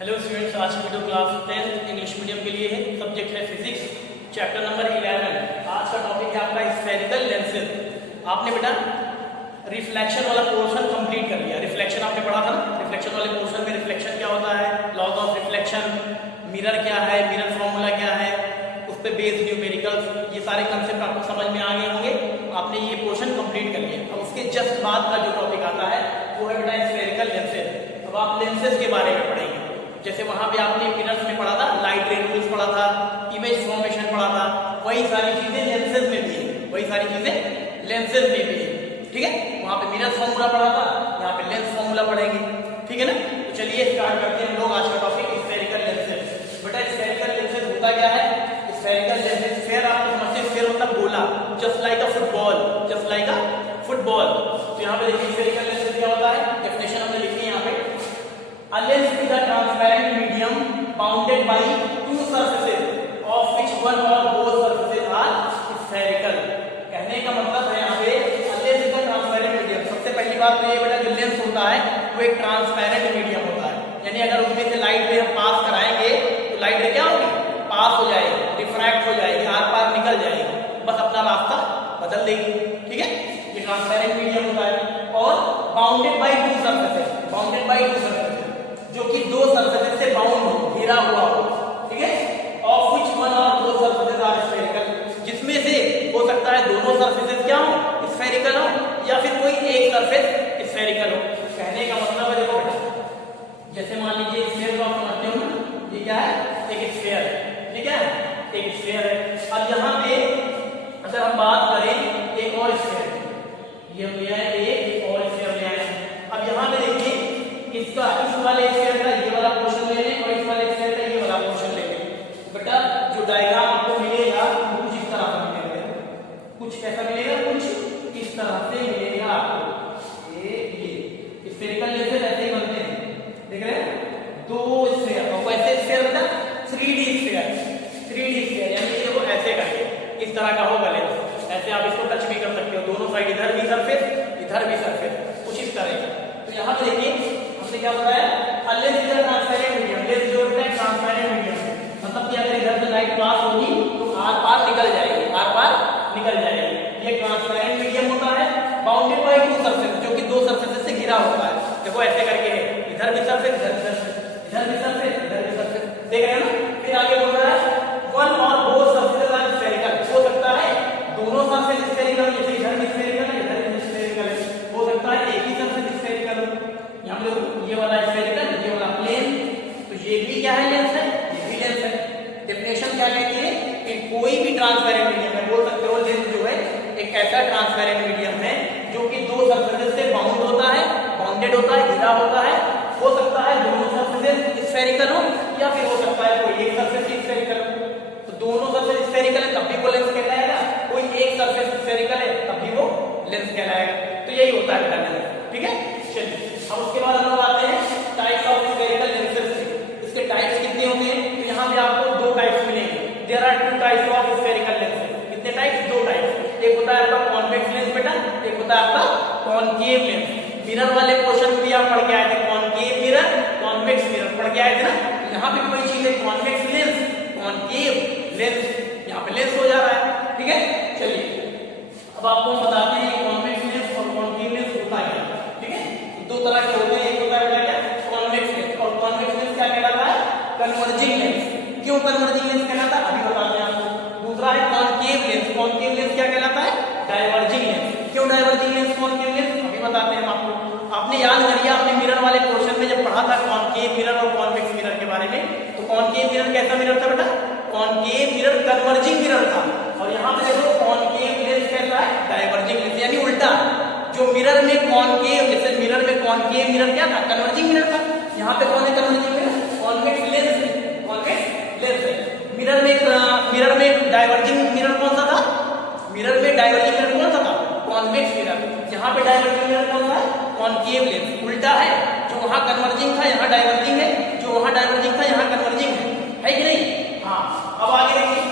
Hello students, आज की video class 10 English medium के लिए है। सब्जेक्ट है फिजिक्स, चैप्टर नंबर 11। आज का टॉपिक है आपका स्फेरिकल लेंसेज। आपने बेटा रिफ्लेक्शन वाला पोर्शन कंप्लीट कर लिया। रिफ्लेक्शन आपने पढ़ा था ना। रिफ्लेक्शन वाले पोर्शन में रिफ्लेक्शन क्या होता है, लॉज ऑफ रिफ्लेक्शन, मिरर क्या है, मिरर फॉर्मूला क्या है, उस पर बेस्ड न्यूमेरिकल्स, ये सारे कंसेप्ट आपको समझ में आ गए होंगे। आपने ये पोर्शन कंप्लीट कर लिया। अब उसके जस्ट बाद का जो टॉपिक आता है वो है बेटा स्फेरिकल लेंसेज। अब आप लेंसेज के बारे में पढ़ेंगे। जैसे वहां पे आपने मिरर्स में पढ़ा था, लाइट रे रूल्स पढ़ा था, इमेज फॉर्मेशन पढ़ा था, वही सारी चीजें लेंसेज में भी है। वही सारी चीजें लेंसेज में भी है। ठीक है, वहां पे मिरर फॉर्मूला पढ़ा था, यहाँ पे लेंस फॉर्मूला पढ़ेंगे। ठीक है ना। तो चलिए स्टार्ट करते हैं लोग आज का टॉपिक स्फेरिकल लेंसेज। बेटा स्फेरिकल लेंसेज होता क्या है? स्फेरिकल लेंसेज, स्फेयर आप समझते हैं, स्फेयर मतलब गोला, जस्ट लाइक अ फुटबॉल, जस्ट लाइक अ फुटबॉल। तो यहाँ पे देखिए स्फेरिकल लेंसेज क्या होता है, डेफिनेशन हमने लिखी है यहाँ पे। A lens is a transparent medium bounded by two surfaces of which one or both surfaces are spherical। कहने का मतलब है यहाँ पे a lens is a transparent medium। सबसे पहली बात तो ये बेटा जो लेंस होता है वो एक ट्रांसपेरेंट मीडियम होता है। यानी अगर उसमें से लाइट रे हम पास कराएंगे तो लाइट रे क्या होगी, पास हो जाएगी, रिफ्रैक्ट हो जाएगी, आर पार निकल जाएगी, बस अपना रास्ता बदल देगी। ठीक है, ये ट्रांसपेरेंट मीडियम होता है। और bounded by two surfaces, bounded by two surfaces, जो कि दो सरफेसेस से बाउंड हो, घिरा हुआ हो। ठीक है, ऑफ व्हिच वन और दो सरफेसेस आर स्फेरिकल, जिसमें से हो सकता है दोनों सरफेसेस क्या हो, स्फेरिकल हो, या फिर कोई एक सरफेस स्फेरिकल हो। कहने का मतलब है देखो बेटा, जैसे मान लीजिए स्फेयर को आप समझते हो ना, ये क्या है, एक स्फेयर है। ठीक है, एक स्फेयर है। अब यहाँ पे अगर हम बात करें एक और स्फेयर, ये लिया है एक और स्फेयर लिया है। अब यहाँ पे देखिए इसका इस वाले स्फेयर का ये वाला पोर्शन ले लें और इस वाले स्फेयर का ये वाला पोर्शन ले लें। बेटा जो डायग्राम आपको मिलेगा वो कुछ इस तरह का मिलेगा, कुछ कैसा मिलेगा, कुछ इस तरह से मिलेगा आपको। ये स्फेरिकल लेंसेज ऐसे ही बनते हैं, देख रहे हैं, दो स्फेयर। और कैसे स्फेयर बेटा, 3D स्फेयर, 3D स्फेयर, यानी देखो ऐसे करके इस तरह का होगा लेंस। ऐसे आप इसको टच भी कर सकते हो, दोनों साइड, इधर भी सरफेस, इधर भी सरफेस, कुछ इस तरह का। तो यहाँ पे देखिए क्या होता है, lens is a transparent medium. Lens जो होता है ट्रांसपेरेंट मीडियम है, मतलब कि अगर इधर से लाइट पास होगी तो आर पार निकल जाएगी, आर पार निकल जाएगी। ये ट्रांसपेरेंट मीडियम होता है, बाउंडेड बाय टू सरफेस, जो कि दो सरफेस से घिरा होता है। देखो ऐसे करके है, इधर भी सरफेस, इधर भी सरफेस, इधर भी सरफेस, इधर भी सरफेस, देख रहे हैं ना। फिर आगे बोल रहा है वन और बोथ सरफेसेस आर स्फेरिकल। हो सकता है दोनों सरफेस स्फेरिकल, जैसे इधर भी स्फेरिकल है, इधर भी स्फेरिकल है। हो सकता है एक ही सरफेस स्फेरिकल हो। यहाँ पे ये वाला स्फेरिकल, ये वाला प्लेन, तो ये भी क्या है, लेंस है, ये भी लेंस है। डेफिनेशन क्या कहती है कि कोई भी ट्रांसपेरेंट मीडियम है, बोल सकते हो लेंस जो है एक ऐसा ट्रांसपेरेंट मीडियम है जो कि दो सरफेसेस से बाउंड होता है, बाउंडेड होता है, घिरा होता है। हो सकता है दोनों सरफेसेस स्फेरिकल हो, या फिर हो सकता है कोई एक सरफेस स्फेरिकल हो। तो दोनों सरफेस स्फेरिकल है तब भी वो लेंस कहलाएगा, कोई एक सरफेस स्फेरिकल है तब भी वो लेंस कहलाएगा। तो यही होता है बेटा लेंस। ठीक है, चलिए अब उसके बाद हम लोग आते हैं टाइप्स ऑफ स्फेरिकल लेंसेज। इसके टाइप्स कितने होंगे, तो यहाँ पे आपको दो टाइप्स मिलेंगे। There are two types of spherical lenses. कितने टाइप्स, दो टाइप्स। एक होता है आपका कॉन्वेक्स लेंस बेटा, एक होता है आपका कॉनकेव लेंस। मिरर वाले पोर्शन में भी आप पढ़ के आए थे, कॉनकेव मिरर, कॉन्वेक्स मिरर पढ़ के आए थे ना। यहाँ पे कोई चीज है कॉन्वेक्स लेंस, कॉनकेव लेंस, यहाँ पे लेंस हो जा रहा है। ठीक है, चलिए अब आपको बताते हैं कॉन्वेक्स लेंस और कॉनकेव लेंस होता है। ठीक है, दो तरह के होते हैं। एक होता है बेटा क्या, कॉन्वेक्स लेंस, और कॉन्वेक्स लेंस क्या कहलाता है, कन्वर्जिंग लेंस। क्यों कन्वर्जिंग लेंस कहलाता है, अभी बताते हैं आपको। दूसरा है कॉनकेव लेंस, कॉनकेव लेंस क्या कहलाता है, डाइवर्जिंग लेंस। क्यों डाइवर्जिंग लेंस, कॉनकेव लेंस, अभी बताते हैं आपको। आपने याद करिए, आपने मिरर वाले पोर्शन में जब पढ़ा था कॉनकेव मिरर और कॉन्वेक्स मिरर के बारे में, तो कॉनकेव मिरर कैसा मिरर था बेटा, कॉनकेव मिरर कन्वर्जिंग मिरर था। और यहाँ पे देखो कॉनकेव लेंस कैसा है, डाइवर्जिंग लेंस, यानी उल्टा। जो मिरर में कॉनकेव, जैसे मिरर में कॉनकेव मिरर क्या था, कन्वर्जिंग मिरर था। यहाँ पे कौन है कन्वर्जिंग मिरर, कॉन्वेक्स लेंस है, कॉन्वेक्स लेंस है। मिरर में डाइवर्जिंग मिरर कौन सा था, मिरर में डाइवर्जिंग मिरर कौन सा था, कॉन्वेक्स मिरर। यहाँ पे डाइवर्जिंग मिरर कौन सा है, कॉनकेव लेंस। उल्टा है, जो वहां कन्वर्जिंग था यहाँ डाइवर्जिंग है, जो वहां डाइवर्जिंग था यहाँ कन्वर्जिंग है कि नहीं। हाँ, अब आगे देखिए,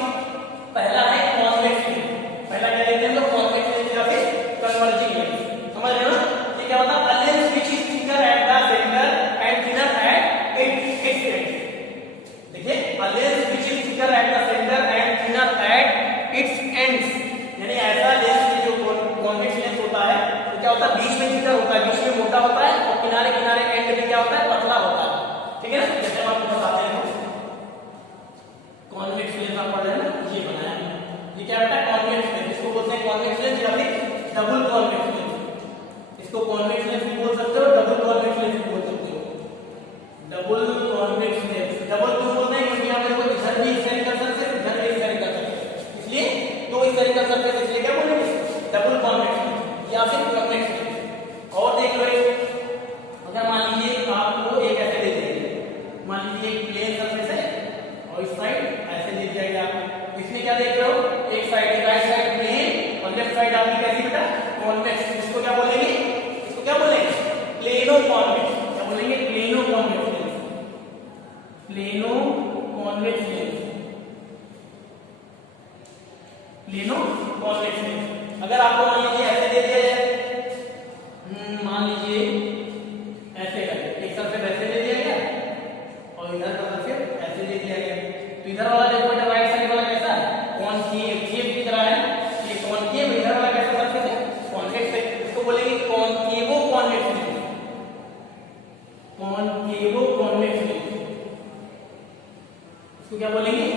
पहला है कॉन्वेक्स लेंस। पहला क्या लेते हैं तो कॉन्वेक्स लेंस या फिर कन्वर्जिंग लेंस। समझ रहे हो ना, ये क्या होता है, lens which is thicker at the centre and thinner at its क्या होता है, बीच में थिकर होता है, बीच में मोटा होता है और किनारे किनारे एंड में क्या होता है, पतला होता है। ठीक है ना, जैसे हम आपको बताते हैं कॉन्वेक्स लेंस आप पढ़ रहे हैं ना, ये बनाया है, ये क्या होता है, कॉन्वेक्स लेंस, इसको बोलते हैं कॉन्वेक्स लेंस या फिर डबल कॉन्वेक्स लेंस। इसको कॉन्वेक्स लेंस भी बोल सकते हो, डबल कॉन्वेक्स लेंस भी बोल सकते हो। डबल कॉन्वेक्स लेंस, डबल क्यों बोलते हैं, क्योंकि यहाँ पे देखो इधर भी स्फेरिकल सरफेस, इधर भी स्फेरिकल सरफेस, इसलिए दो स्फेरिकल सरफेस, इसलिए क्या बोलेंगे, डबल कॉन्वेक्स लेंस या फिर कॉन्वेक्स लेंस। और देख लो, अगर मान लीजिए आपको एक ऐसे दे देंगे, मान लीजिए एक प्लेन सरफेस है और इस साइड ऐसे दे दिया गया आपको, इसमें क्या देख रहे हो, एक साइड राइट साइड प्लेन और लेफ्ट साइड आपकी कैसी बेटा, कॉन्वेक्स। इसको क्या बोलेंगे, इसको क्या बोलेंगे, प्लेनो कॉन्वेक्स। क्या बोलेंगे, plano convex lens, plano convex lens, plano convex lens. अगर आपको मान लीजिए ऐसे दे दिया जाए, मान लीजिए ऐसे कर एक सरफेस ऐसे दे दिया गया और इधर का सरफेस ऐसे दे दिया गया, तो इधर वाला देखो बेटा राइट साइड वाला कैसा है, कॉनकेव शेप की तरह है, ये कॉनकेव, इधर वाला कैसा सरफेस है, कॉन्वेक्स है, इसको बोलेंगे कॉनकेवो कॉन्वेक्स लेंस, कॉनकेवो कॉन्वेक्स लेंस, इसको क्या बोलेंगे,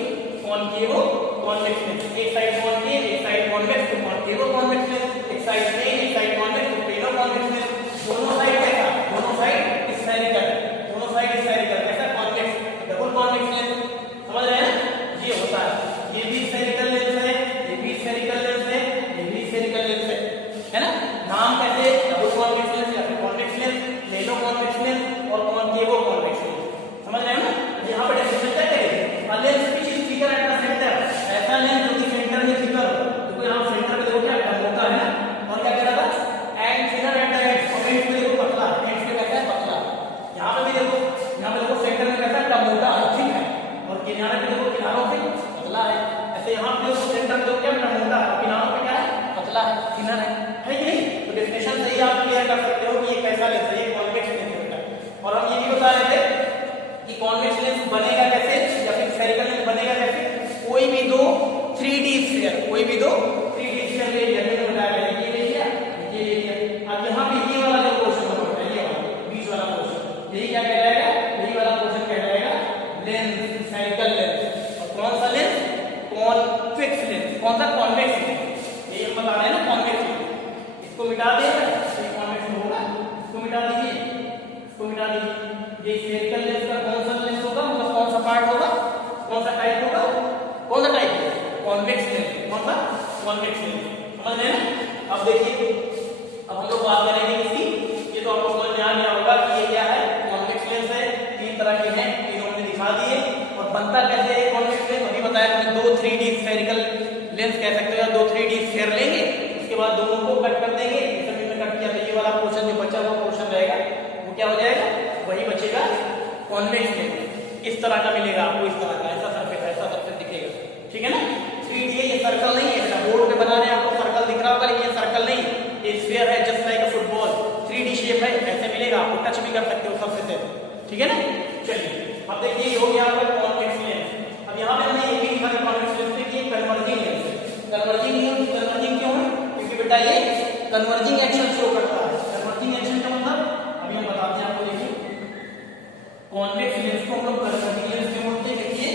कॉनकेवो कॉन्वेक्स लेंस। एक साइड कॉनकेव एक साइड कॉन्वेक्स, तो कॉनकेवो कॉन्वेक्स लेंस, एक साइड प्लेन एक साइड कॉन्वेक्स, तो प्लेनो कॉन्वेक्स लेंस। दोनों साइड कैसा, दोनों साइड स्फेरिकल, दोनों साइड स्फेरिकल, कैसा कॉन्वेक्स, डबल कॉन्वेक्स लेंस। समझ रहे हैं, ये होता है, ये भी स्फेरिकल लेंस है, ये भी स्फेरिकल लेंस है, ये भी स्फेरिकल लेंस है ना। नाम कैसे, डबल कॉन्वेक्स लेंस या फिर convex lens, plano convex lens और कॉनकेवो कॉन्वेक्स लेंस। समझ रहे हो ना, यहाँ पर डेफिनेशन क्या करेंगे, a lens which is thicker at the centre, ऐसा लेंस जो कि सेंटर में थिकर हो, देखो यहाँ सेंटर पे देखो क्या मोटा है ना, और क्या कह रहा था, and thinner at the end, और एंड पे देखो पतला, एंड पे कैसा है, पतला। यहाँ पे भी देखो, यहाँ पे देखो सेंटर में कैसा है, मोटा है, ठीक है, और किनारे पे देखो किनारों पे पतला है। ऐसे यहाँ पे देखो सेंटर पे देखो क्या मोटा है, किनारों पे क्या है, पतला है, थिनर है कि नहीं। तो डेफिनेशन से ही आप क्लियर कर सकते हो कि ये कैसा लेंस है, ये कॉन्वेक्स लेंस होता है। और हम ये भी बता रहे थे कि कॉन्वेक्स लेंस बनेगा कैसे या फिर स्फेरिकल लेंस बनेगा कैसे, कोई भी दो 3D स्फीयर, कोई भी दो 3D स्फीयर ले लिया, मैंने बताया ये ले लिया, ये ले लिया। अब यहाँ पे ये वाला जो पोर्शन होता है, ये वाला बीच वाला पोर्शन, यही क्या कहलाएगा, यही वाला पोर्शन कहलाएगा लेंस, स्फेरिकल लेंस। और कौन सा लेंस, कॉन्वेक्स लेंस, कौन सा, कॉन्वेक्स लेंस, यही हम बता रहे हैं ना, कॉन्वेक्स लेंस। इसको मिटा देगा, ये कॉन्वेक्स होगा, इसको मिटा दीजिए, इसको मिटा दीजिए। ये स्फेरिकल लेंस का कौन सा लेंस होगा, मतलब कौन सा पार्ट होगा, कौन सा टाइप होगा, कौन सा टाइप, कॉन्वेक्स लेंस, कौन सा, कॉन्वेक्स लेंस। समझ रहे हैं। अब देखिए, अब हम लोग बात करेंगे इसकी, ये तो आपको समझ में आ गया होगा कि ये क्या है, कॉन्वेक्स लेंस है, तीन तरह के हैं, तीनों ने दिखा दिए। और बनता कैसे है कॉन्वेक्स लेंस, अभी बताया मैंने, दो 3D स्फेरिकल लेंस कह सकते हो या दो 3D स्फीयर लेंगे, उसके बाद दोनों को कट कर देंगे, सभी में कट किया तो ये वाला पोर्शन जो बचा हुआ पोर्शन रहेगा वो क्या हो जाएगा, वही बचेगा कॉन्वेक्स लेंस। इस तरह का मिलेगा आपको, इस तरह का, ऐसा सरफेस दिखेगा, ठीक है ना। 3D है, ये सर्कल नहीं है, बोर्ड पे बना रहे हैं आपको सर्कल दिख रहा होगा, लेकिन ये सर्कल नहीं है, ये स्फीयर है, जस्ट लाइक अ फुटबॉल, 3D शेप है, ऐसे मिलेगा आपको, टच भी कर सकते हो सबसे से, ठीक है ना। चलिए अब देखिए, ये हो गया आपका कॉन्वेक्स लेंस। अब यहाँ पे हमने ये भी लिखा है कॉन्वेक्स लेंस में कि ये कन्वर्जिंग लेंस है। कन्वर्जिंग क्यों है, क्योंकि बेटा ये कन्वर्जिंग एक्शन शो करता है। कन्वर्जिंग एक्शन का मतलब अभी हम बताते हैं आपको, देखिए कॉन्वेक्स लेंस को हम लोग कन्वर्जिंग लेंस क्यों बोलते हैं, क्योंकि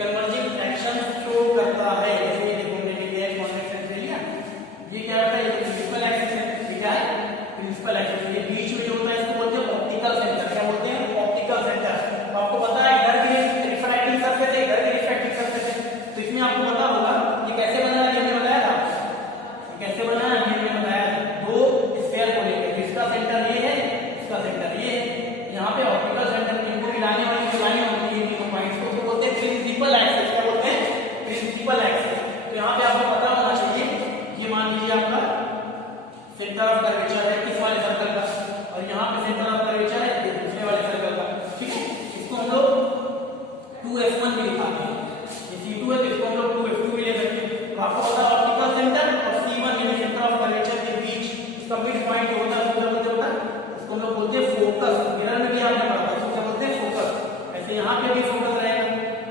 कन्वर्जिंग एक्शन शो करता है। जैसे ये देखो, मैंने लिया कॉन्वेक्स लेंस ले लिया, ये क्या होता है, ये प्रिंसिपल एक्सिस है, ये क्या है, प्रिंसिपल एक्सिस। ये बीच में जो होता है इसको बोलते हैं ऑप्टिकल सेंटर, क्या बोलते हैं, ऑप्टिकल सेंटर। तो आपको पता है इधर भी रिफ्रैक्टिंग सरफेस है, इधर भी रिफ्रैक्टिंग सरफेस है, तो इसमें आपको पता होगा ये कैसे बना है, हमने बताया था, कैसे बना है हमने बताया था, दो स्फीयर को लेकर, इसका सेंटर ये है, इसका सेंटर ये है, यहाँ पे ऑप्टिकल सेंटर इनको मिलाने वाली जो लाइन होती है तीनों पॉइंट्स को बोलते हैं प्रिंसिपल एक्सिस। क्या बोलते हैं, प्रिंसिपल एक्सिस। तो यहाँ पे आपको पता होना चाहिए, ये मान लीजिए आपका सेंटर ऑफ कर्वेचर है किस वाले सर्कल का, और यहाँ पे सेंटर ऑफ कर्वेचर है दूसरे वाले सर्कल का, ठीक है। इसको हम लोग 2f1 भी लिखाते हैं, ये C2 है तो इसको हम लोग 2f2 भी ले सकते हैं। तो आपको पता है ऑप्टिकल सेंटर और C1 यानी सेंटर ऑफ कर्वेचर के बीच इसका मिड पॉइंट जो होता है उसको हम लोग बोलते हैं फोकस। मिरर में भी आपने पढ़ा था, इसको क्या बोलते हैं, फोकस। ऐसे यहाँ पे भी फोकस रहेगा,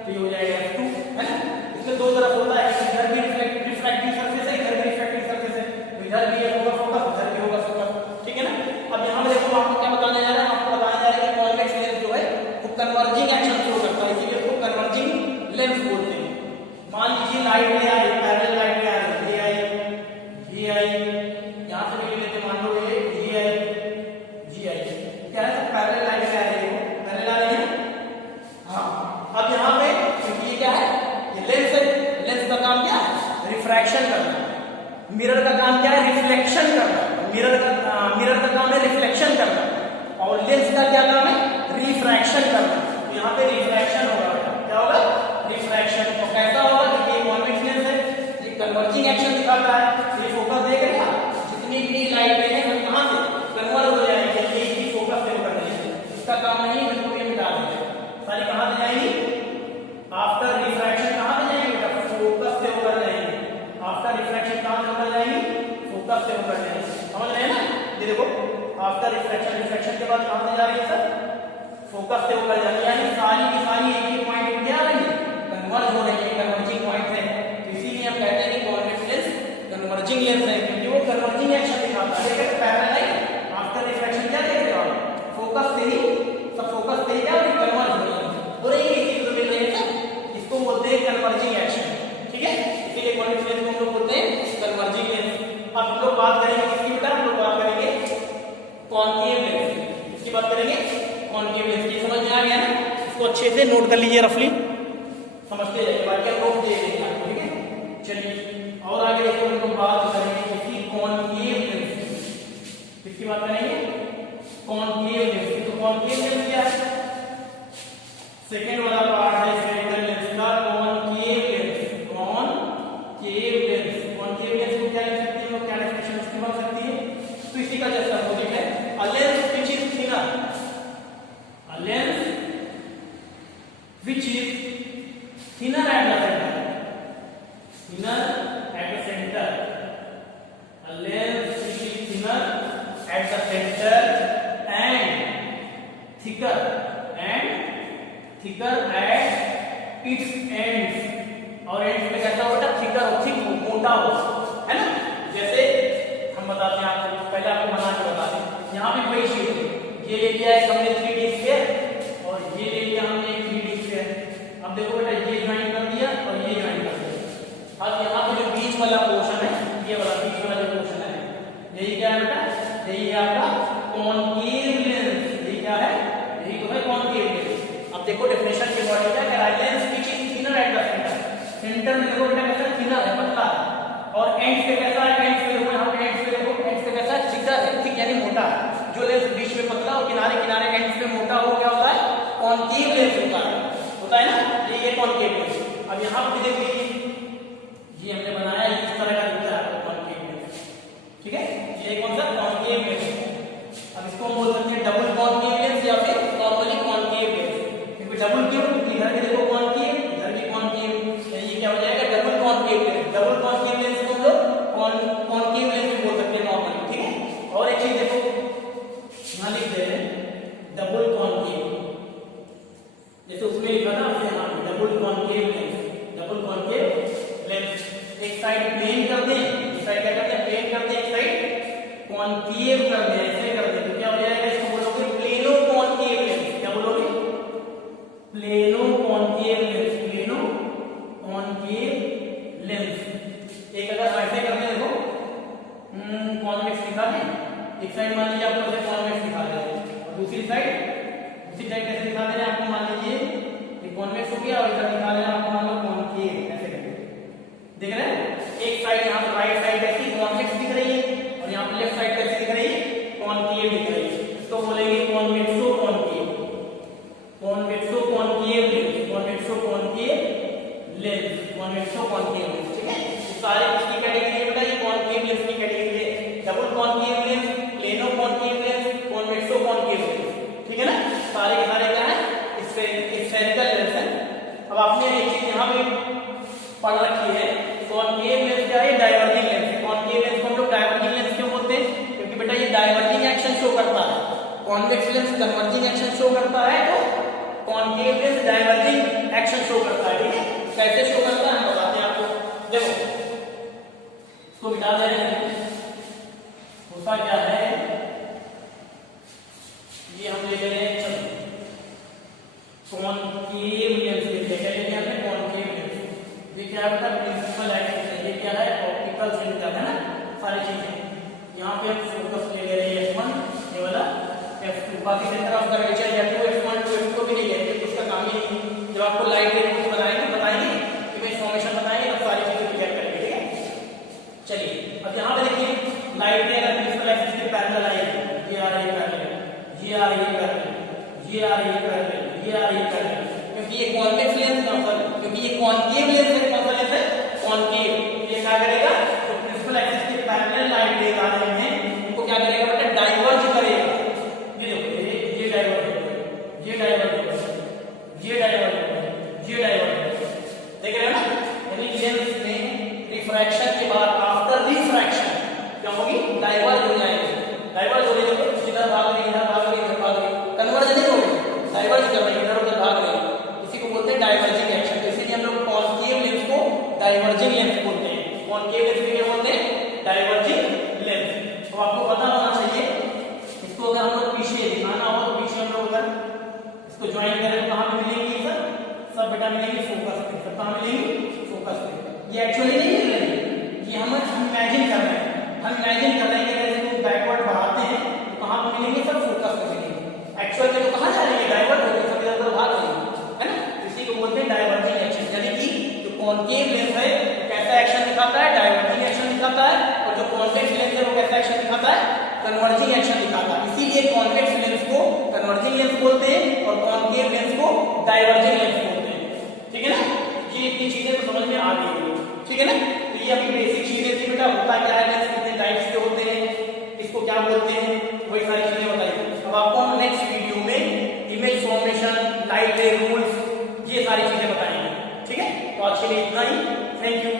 तो ये हो जाएगा f2, है ना। इसमें दो तरफ होता है, इधर भी रिफ्रैक्टिंग सरफेस है, इधर भी रिफ्रैक्टिंग सरफेस है, तो इधर भी होगा फोकस, इधर भी होगा फोकस। यहाँ पे रिफ्रैक्शन होगा बेटा, क्या होगा? रिफ्रैक्शन। तो कैसा होगा? देखिए कॉन्वेक्स लेंस है, ये कन्वर्जिंग एक्शन दिखाता है। ये फोकस देख रहे हैं, जितनी भी लाइट है वो कहाँ से कन्वर्ट हो जाएगी, एक ही फोकस से होकर जाएगी। इसका काम नहीं है, इसको ये मिटा देंगे। सारी कहाँ से जाएंगी? आफ्टर रिफ्रैक्शन कहाँ से जाएंगे बेटा? फोकस से होकर जाएंगे। आफ्टर रिफ्रैक्शन कहाँ से होकर जाएंगी? फोकस से होकर जाएंगे। समझ रहे हैं ना? ये देखो आफ्टर रिफ्रैक्शन, रिफ्रैक्शन के बाद कहाँ से जा रही है सर? फोकस से होकर जाएंगे, यानी सारी की सारी एक ही पॉइंट पे क्या रही है? कन्वर्ज हो रही है, कन्वर्जिंग पॉइंट है। इसीलिए हम कहते हैं कि कॉन्वेक्स लेंस कन्वर्जिंग लेंस है, क्योंकि वो कन्वर्जिंग एक्शन दिखाता है। देखिए पैरेलल आफ्टर रिफ्रैक्शन क्या देख रहे हो आप? फोकस से ही, सब फोकस से ही क्या होगी? कन्वर्ज हो रही है, और ये इसी को मिल रही है सर, इसको बोलते हैं कन्वर्जिंग एक्शन। ठीक है, इसीलिए कॉन्वेक्स लेंस को हम लोग बोलते हैं कन्वर्जिंग लेंस। अब हम लोग बात करेंगे किसकी बेटा? हम लोग बात करेंगे कॉन्केव लेंस। इसकी बात करेंगे कॉन्केव लेंस की। समझ में आ गया ना? इसको अच्छे से नोट कर लीजिए, रफली समझते जाइए, बाकी हम नोट दे देंगे आपको। ठीक है, चलिए और आगे देखो, हम लोग बात करेंगे किसी कॉन्केव लेंस की। किसकी बात करेंगे? कॉन्केव लेंस की। तो कॉन्केव लेंस क्या है? सेकेंड वाला पार्ट है स्फेरिकल लेंस का, concave lens. Concave lens, concave lens को क्या लिख सकते हैं? क्या डेफिनेशन इसकी बन सकती है? तो इसी का जैसा अपोजिट है, a lens which is thinner, a lens which is thinner at the center, thinner at the center, a lens which is thinner at the center and thicker at its ends, और ends पे कैसा होता है? Thicker, thick, मोटा हो, है ना? जैसे हम बताते हैं आपको, पहले आपको बना के बता दें। यहाँ पे वही चीज है, ये ले लिया है हमने 3D स्फीयर, और ये ले लिया हमने 3D स्फीयर। अब देखो बेटा, ये ज्वाइन कर दिया और ये ज्वाइन कर दिया। अब यहाँ पे जो बीच वाला पोर्शन है, ये वाला बीच वाला जो पोर्शन है, यही क्या है बेटा? यही है आपका कॉन्केव लेंस। यही क्या है? यही तो है कॉन्केव लेंस। अब देखो डेफिनेशन के अकॉर्डिंग क्या कह रहा है? Lens which is thinner at the centre. Centre में देखो बेटा कैसा थिनर है, पतला है, और एंड पे कैसा है? एंड पे देखो, यहाँ पे एंड पे देखो, एंड पे कैसा है? थिकर है, थिक यानी मोटा है। जो लेंस बीच में पतला और किनारे किनारे एंड पे मोटा हो, क्या होता है? कॉन्केव लेंस होता है ना? ये कॉन्केव लेंस। अब यहाँ पे देख लीजिए, ये हमने बनाया इस तरह का दिखता है कॉन्केव लेंस। ठीक है, ये कौन सा? Concave lens. अब इसको हम बोल सकते हैं डबल कॉन्केव लेंस या फिर नॉर्मली कॉन्केव लेंस। क्योंकि डबल क्यों? इधर भी देखो कॉन्केव, इधर भी कॉन्केव, ये क्या हो जाएगा? Double concave lens. Double concave lens को हम लोग कॉन्केव लेंस भी बोल सकते हैं नॉर्मली। ठीक है, और एक चीज देखो, यहाँ लिख दे रहे हैं डबल कॉन्केव, जैसे उसमें लिखा था वैसे यहाँ double concave lens. Double concave lens, एक साइड प्लेन कर दें, एक साइड क्या करते हैं? प्लेन कर दें, एक साइड कॉन्केव कर दें, ऐसे कर दें, तो क्या हो जाएगा? इसको बोलोगे प्लेनो कॉन्केव लेंस। क्या बोलोगे? Plano concave lens. Plano concave lens. एक अगर ऐसे कर दें, देखो कॉन्वेक्स दिखा दें, एक साइड मान लीजिए आपको ऐसे कॉन्वेक्स दिखा दे, और दूसरी साइड कैसे दिखा दे रहे हैं आपको? मान लीजिए ये कॉन्वेक्स हो गया और इधर दिखा रहे हैं आपको, मान लो कॉन्केव, ऐसे करके देख रहे हैं? एक साइड यहाँ पे राइट साइड कैसी कॉन्वेक्स दिख रही है, और यहाँ पे लेफ्ट साइड कैसी दिख रही है? कॉन्केव दिख रही है। तो बोलेंगे कॉन्वेक्सो concave, कॉन्वेक्सो concave lens, कॉन्वेक्सो concave lens, कॉन्वेक्सो concave lens. ठीक है, सारे किसकी कैटेगरी है बेटा? ये कॉन्केव लेंस की कैटेगरी है। Double concave lens, plano concave lens, कॉन्वेक्सो concave lens. ठीक है ना? सारे के सारे क्या है? स्फेरिकल लेंस है। अब आपने एक चीज यहाँ पे पढ़ रखी है, कॉन्केव लेंस क्या है? Diverging lens. कॉन्केव लेंस को हम लोग डाइवर्जिंग लेंस क्यों बोलते हैं? क्योंकि बेटा ये डाइवर्जिंग एक्शन शो करता है। Convex lens converging action show करता है, तो concave lens diverging action show करता है। ठीक है, कैसे शो करता है हम बताते हैं आपको। देखो इसको मिटा दे रहे हैं, होता क्या है, ये हम ले ले रहे हैं, चलो कॉन्केव लेंस ले क्या ले लिया हमने? Concave lens. ये क्या है बेटा? Principal axis. ये क्या है? ऑप्टिकल सेंटर है ना, सारी चीजें। यहाँ पे हम फोकस ले रहे हैं F1, ये वाला F2, बाकी सेंटर ऑफ कर्वेचर या तो F1 टू F2 भी नहीं लेते, उसका काम ही नहीं। जब आपको लाइट रेंज बताएंगे इमेज फॉर्मेशन बताएंगे, तब सारी चीजें क्लियर करेंगे। ठीक है, चलिए अब यहाँ पे देखिए, लाइट ने अगर प्रिंसिपल एक्सिस के पैरेलल आएगी, ये आ रही है पैरेलल, ये आ रही है पैरेलल, ये आ रही है पैरेलल, ये आ रही है पैरेलल, क्योंकि ये कॉन्वेक्स लेंस कौन सा, क्योंकि ये कॉनकेव लेंस है, कौन सा लेंस है, कॉनकेव। ये क्या करेगा, तो प्रिंसिपल एक्सिस के पैरेलल लाइट रेज आ रहे हैं उनको क्या करेगा बेटा, डाइवर्ज करेगा। ये देखो ये डाइवर्ज, ये डाइवर्ज, ये डाइवर्ज, ये डाइवर्ज, देख रहे हो ना। यानी लेंस में रिफ्रैक्शन के बाद आफ्टर रिफ्रैक्शन क्या होगी, डाइवर्ज हो जाएगी। डाइवर्ज हो रही है, इधर भाग रही, इधर भाग रही, इधर भाग रही, कन्वर्ज नहीं होगी, डाइवर्ज कर रही है, इधर उधर भाग रही है। इसी को बोलते हैं डाइवर्जिंग एक्शन। तो इसीलिए हम लोग कॉनकेव लेंस को डाइवर्जिंग लेंस बोलते हैं। कॉनकेव लेंस को क्या बोलते हैं, डाइवर्जिंग लेंस। तो आपको पता होना चाहिए। इसको अगर हम लोग पीछे दिखाना हो तो पीछे हम लोग अगर इसको ज्वाइन करें तो कहाँ पे मिलेंगे सर, सब बेटा मिलेंगे फोकस पे। सब कहाँ मिलेंगे, फोकस पे। ये एक्चुअली नहीं मिल रही है, ये हम इमेजिन कर रहे हैं। हम इमेजिन कर रहे हैं कि इसको बैकवर्ड बढ़ाते हैं तो कहाँ पे मिलेंगे सर, फोकस पे मिलेंगे। एक्चुअल में तो कहाँ जा रही है, डाइवर्ट हो गई, सब इधर उधर भाग रही है ना। इसी को बोलते हैं डाइवर्जिंग एक्शन। यानी कि जो कॉनकेव लेंस है कैसा एक्शन दिखाता है, डाइवर्जिंग एक्शन दिखाता है, और जो कॉन्वेक्स लेंस है वो कैसा एक्शन दिखाता है, कन्वर्जिंग एक्शन दिखाता है। इसीलिए कॉन्वेक्स लेंस को कन्वर्जिंग लेंस बोलते हैं और कॉनकेव लेंस को डाइवर्जिंग लेंस बोलते हैं। ठीक है ना, ये इतनी चीजें तो समझ में आ गई, ठीक है ना। तो ये अभी बेसिक चीजें थी बेटा, होता क्या है लेंस, कितने टाइप्स के होते हैं, इसको क्या बोलते हैं, वही सारी चीजें बताइए। अब आपको हम नेक्स्ट वीडियो में इमेज फॉर्मेशन, लाइट रे रूल्स, ये सारी चीजें बताएंगे। ठीक है, तो आज के लिए इतना ही। Thank you.